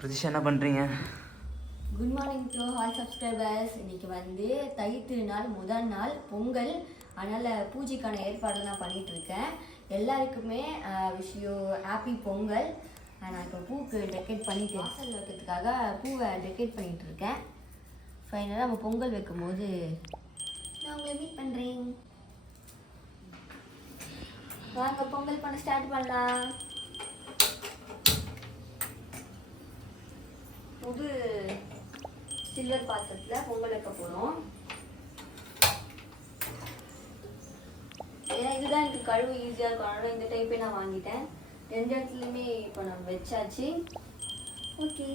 பிரதிஷா என்ன பண்ணுறீங்க? Good morning to all subscribers. இன்றைக்கி வந்து தை திருநாள் முதல் நாள் பொங்கல். அதனால் பூஜைக்கான ஏற்பாடு நான் பண்ணிகிட்ருக்கேன். எல்லாருக்குமே விஷ் யூ ஹாப்பி பொங்கல். நான் இப்போ பூக்கு டெக்கரேட் பண்ணிட்டு வாசல் வைக்கிறதுக்காக பூவை டெக்கரேட் பண்ணிகிட்ருக்கேன். ஃபைனலாக நம்ம பொங்கல் வைக்கும்போது நான் உங்களை மீட் பண்ணுறேன். வாங்க பொங்கல் பண்ண ஸ்டார்ட் பண்ணலாம். புது சில்வர் பாத்திரத்தில் பொங்கல் வைக்க போகிறோம். ஏன்னா இதுதான் எனக்கு கழுவு ஈஸியாக இருக்கும். அதனால் இந்த டைப்பே நான் வாங்கிட்டேன். 2 இடத்துலையுமே இப்போ நம்ம வச்சாச்சு. ஓகே,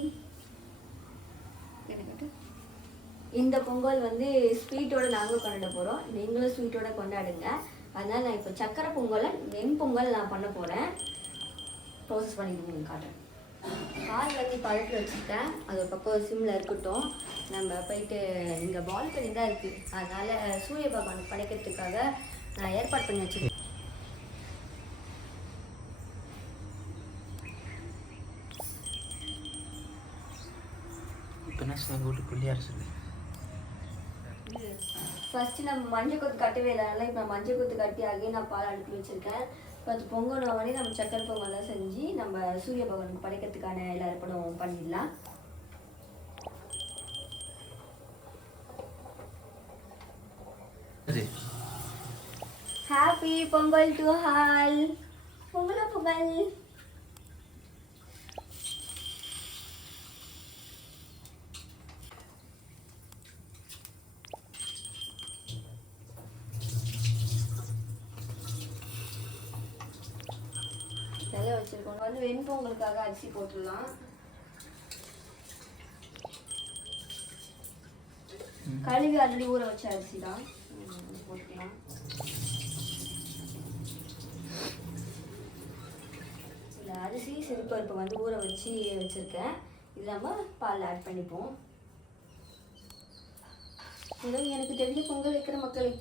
இந்த பொங்கல் வந்து ஸ்வீட்டோடு நாங்கள் கொண்டாட போகிறோம். நீங்களும் ஸ்வீட்டோட கொண்டாடுங்க. அதனால் நான் இப்போ சக்கரை பொங்கலை வெண்பொங்கல் நான் பண்ண போகிறேன். ப்ராசஸ் பண்ணிடுவோம் காட்டுறேன். கால் வந்து பழத்தில் வச்சுருக்கேன். அது ஒரு பக்கம் சிம்மில் இருக்கட்டும். நம்ம போயிட்டு இங்கே பால்கனி தான் இருக்குது. அதனால் சூரிய பகவான் படைக்கிறதுக்காக நான் ஏற்பாடு பண்ணி வச்சுருக்கேன். இப்போ என்ன சொல்லுங்க வீட்டுக்குள்ளேயாரு சொல்லு. ஃபஸ்ட்டு நம்ம மஞ்சள் கொத்து கட்டவே இல்லைனால இப்போ மஞ்சள் கொத்து கட்டி ஆகி நான் பால் அடுப்பி வச்சுருக்கேன். இப்போ அது பொங்கல் நம்ம சக்கரை பொங்கல்லாம் செஞ்சு நம்ம சூரிய பகவானுக்கு படைக்கிறதுக்கான எல்லா ஏற்பாடும் பண்ணிடலாம். Happy Pongal to all. பொங்கலோ பொங்கல். வச்சிருக்கோம் வந்து வெண்பொங்கலுக்காக அரிசி போட்டுடலாம். கழுவி ஆல்ரெடி ஊற வச்ச அரிசி தான் போட்டுக்கலாம். இந்த அரிசி சிறுபருப்பு வந்து ஊற வச்சு வச்சிருக்கேன். இது நம்ம பால் ஆட் பண்ணிப்போம். எனக்கு தெரிஞ்ச பொங்கல் வைக்கிற மக்களே.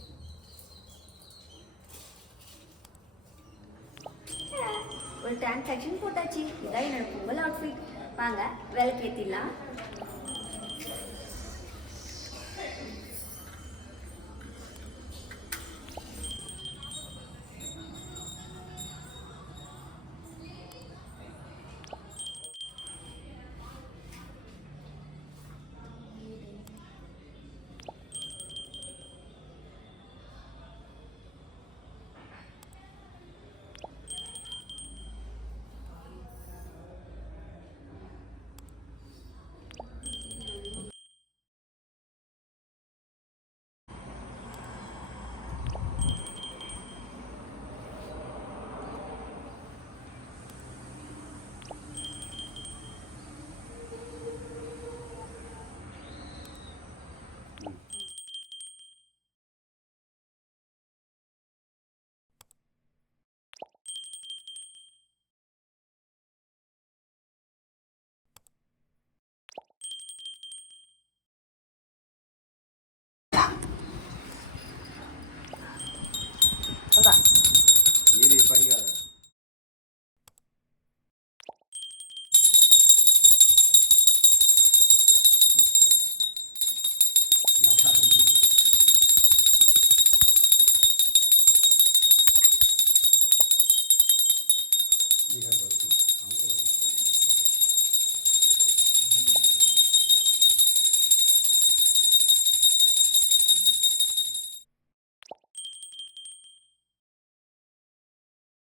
ஒரு டிரான்சாக்ஷன் போட்டாச்சு. இதான் என்னோட பொங்கல் அவுட்ஃபிட். வாங்க விளக்கு ஏற்றிடலாம்.